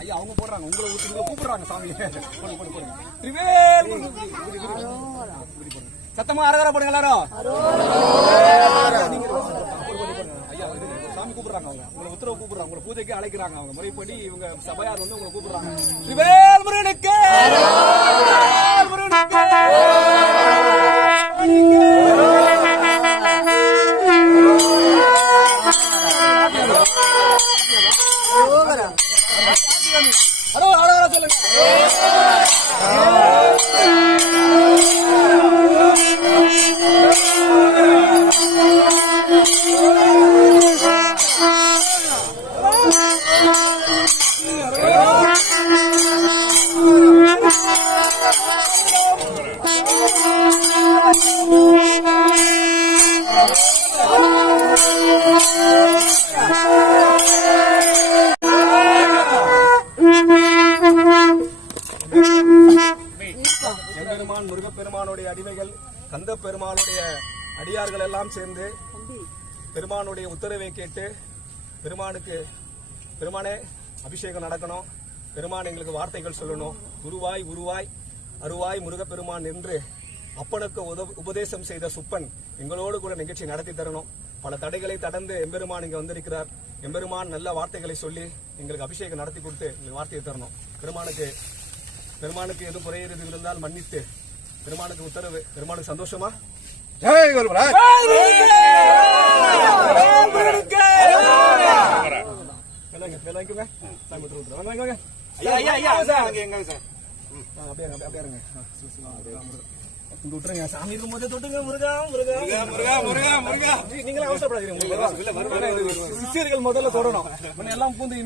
ஐயா அவங்க போடுறாங்க, உங்களை கூப்பிடுறாங்க சாமி. போடுங்க. திரிவேல் சத்தமா அரகரா போடுங்க எல்லாரும். ஐயா சாமி கூப்பிடுறாங்க, அவங்க உங்களை உத்தரவு கூப்பிடுறாங்க, உங்களை பூஜைக்கு அழைக்கிறாங்க. அவங்க முறைப்படி இவங்க சபையார் வந்து உங்களை கூப்பிடுறாங்க. திரிவேல் முருகனுக்கு எம்பெருமான் முருகப்பெருமானுடைய அடிமைகள் கந்த பெருமானுடைய அடியார்கள் எல்லாம் சேர்ந்து பெருமானுடைய உத்தரவை கேட்டு பெருமானே அபிஷேகம் நடக்கணும், பெருமான் எங்களுக்கு வார்த்தைகள் சொல்லணும், குருவாய் உருவாய் அருவாய் முருகப்பெருமான் என்று அப்பனுக்கு உபதேசம் செய்த சுப்பன் எங்களோடு கூட நிகழ்ச்சி நடத்தி தரணும். பல தடைகளை கடந்து எம்பெருமான் இங்க வந்திருக்கிறார். எம்பெருமான் நல்ல வார்த்தைகளை சொல்லி எங்களுக்கு அபிஷேகம் நடத்தி கொடுத்து எங்களுக்கு வார்த்தையை தரணும். பெருமானுக்கு எதுவும் குறையிறது இருந்தால் மன்னித்து பெருமானுக்கு உத்தரவு. பெருமானுக்கு சந்தோஷமா? ஜெய் குருராஜ். சாமி இருக்கும்போது தொட்டுங்க. முருகா முருகா முருகா முருகா முருகா. நீங்களே அவசரப்படாதீங்க, சிஷியர்கள் முதல்ல தொடணும். எல்லாம் பூந்து